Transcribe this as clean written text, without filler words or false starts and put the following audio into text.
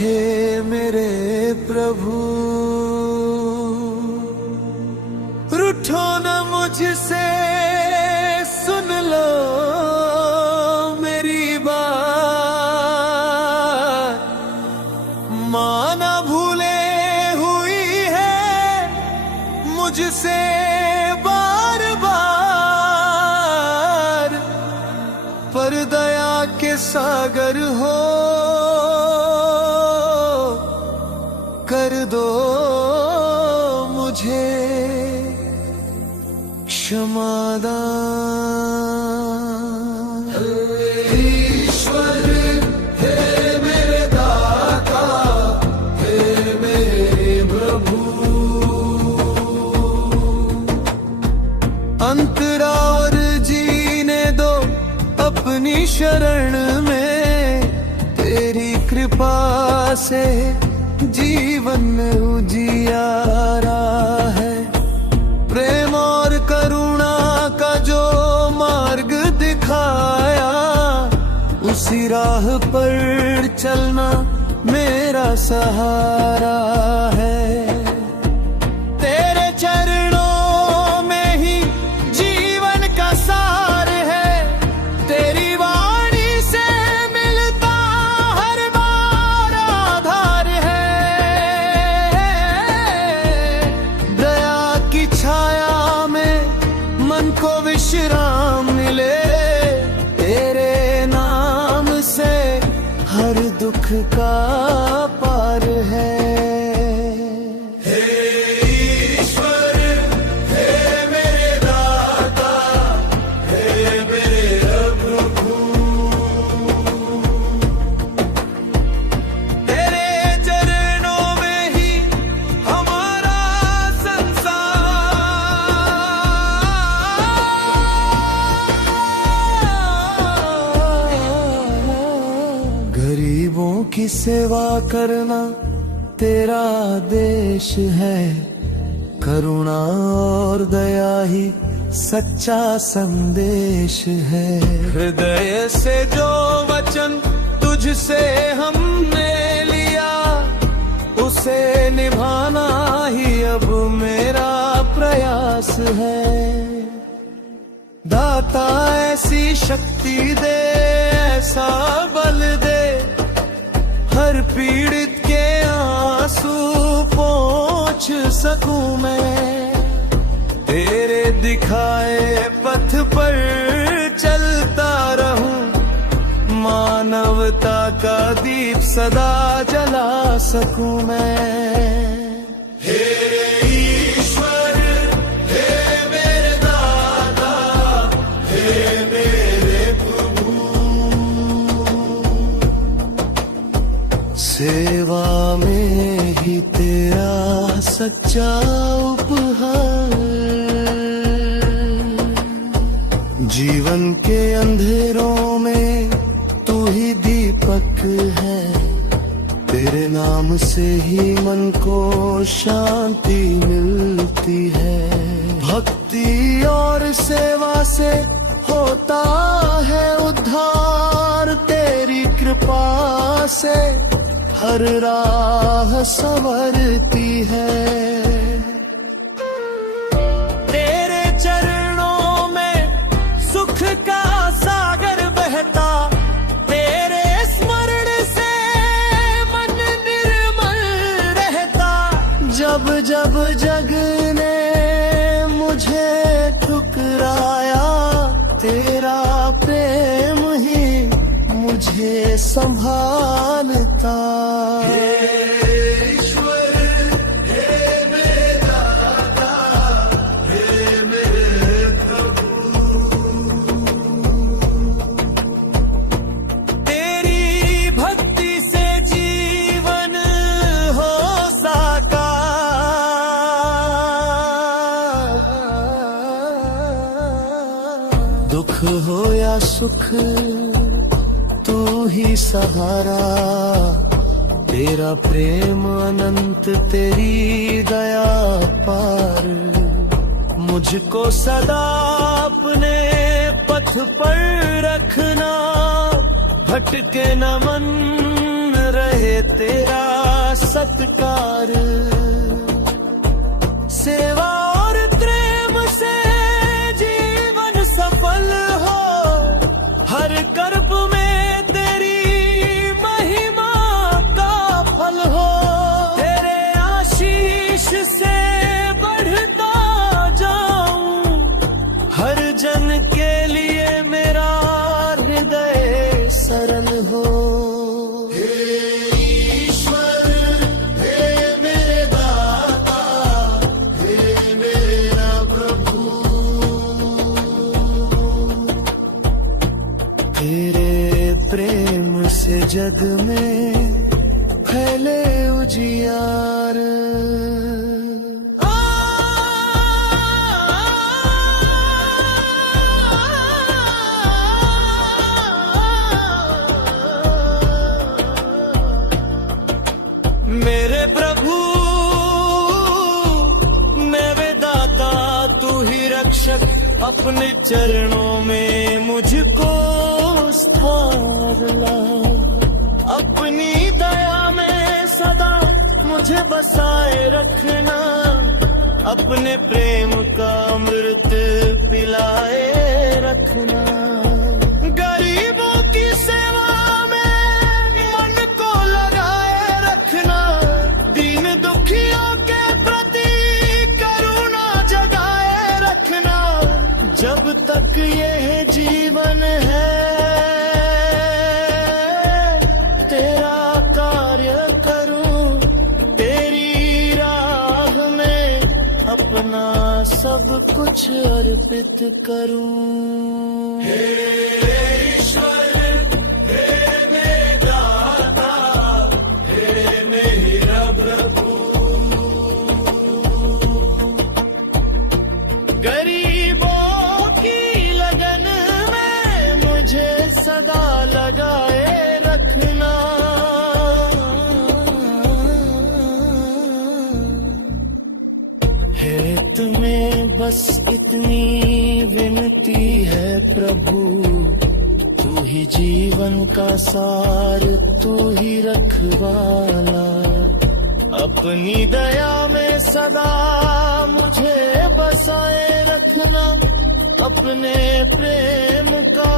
हे मेरे प्रभु, रूठो न मुझसे, सुन लो मेरी बात। माँ न भूले हुई है मुझसे बार बार, पर दया के सागर हो, कर दो मुझे क्षमादान। ईश्वर हे मेरे दाता, हे मेरे प्रभु, अंतरा और जीने दो अपनी शरण में, तेरी कृपा से जीवन उजियारा है। प्रेम और करुणा का जो मार्ग दिखाया, उसी राह पर चलना मेरा सहारा है। तेरे चरणों में ही जीवन का सार है, तेरी वाणी से मिलता हर बार आधार है। दया की छाया में मन को विश्राम मिले, तेरे नाम से हर दुख का पार है। हे ईश्वर, हे मेरे दाता, हे मेरे प्रभु, तेरे चरणों में ही हमारा संसार। गरीबों की सेवा करना तेरा देश है, करुणा और दया ही सच्चा संदेश है। हृदय से जो वचन तुझसे हमने लिया, उसे निभाना ही अब मेरा प्रयास है। दाता ऐसी शक्ति दे, ऐसा बल दे, हर पीड़ित के आंसू पोंछ सकूं मैं। तेरे दिखाए पथ पर चलता रहूं, मानवता का दीप सदा जला सकूं मैं। हे ईश्वर, हे मेरे दाता, हे मेरे प्रभु, सेवा में ही तेरा सच्चा उपहार। जीवन के अंधेरों में तू ही दीपक है, तेरे नाम से ही मन को शांति मिलती है। भक्ति और सेवा से होता है उद्धार, तेरी कृपा से हर राह संवरती है। तेरे चरणों में सुख का सागर बहता, तेरे स्मरण से मन निर्मल रहता। जब जब जग ने मुझे ठुकराया, तेरा प्रेम ही मुझे संभालता। हे ईश्वर, हे मेरे दाता, हे मेरे प्रभु, तेरी भक्ति से जीवन हो साकार। दुख हो या सुख तू ही सहारा, तेरा प्रेम अनंत, तेरी दया पार। मुझको सदा अपने पथ पर रखना, भटके न मन रहे तेरा सत्कार। सेवा और प्रेम से जीवन सफल हो, हर कर्म में तेरी महिमा का फल हो। तेरे आशीष से बढ़ता जाऊं, हर जन के लिए मेरा हृदय सरल हो। तेरे प्रेम से जग में फैले उजियार। मेरे प्रभु मैं विधाता तू ही रक्षक, अपने चरणों में मुझको स्थान ला। अपनी दया में सदा मुझे बसाए रखना, अपने प्रेम का अमृत पिलाए रखना। गरीबों की सेवा में मन को लगाए रखना, दीन दुखियों के प्रति करुणा जगाए रखना। जब तक ये जीवन है तेरा कार्य करूं, तेरी राह में अपना सब कुछ अर्पित करूं। हे ईश्वर, हे मेरे दाता, हे मेरा प्रभु। गरीबों की लगन में मुझे सदा लगाए रखना। है तुम्हें बस इतनी विनती है प्रभु, तू ही जीवन का सार, तू ही रखवाला। अपनी दया में सदा मुझे बसाए रखना, अपने प्रेम का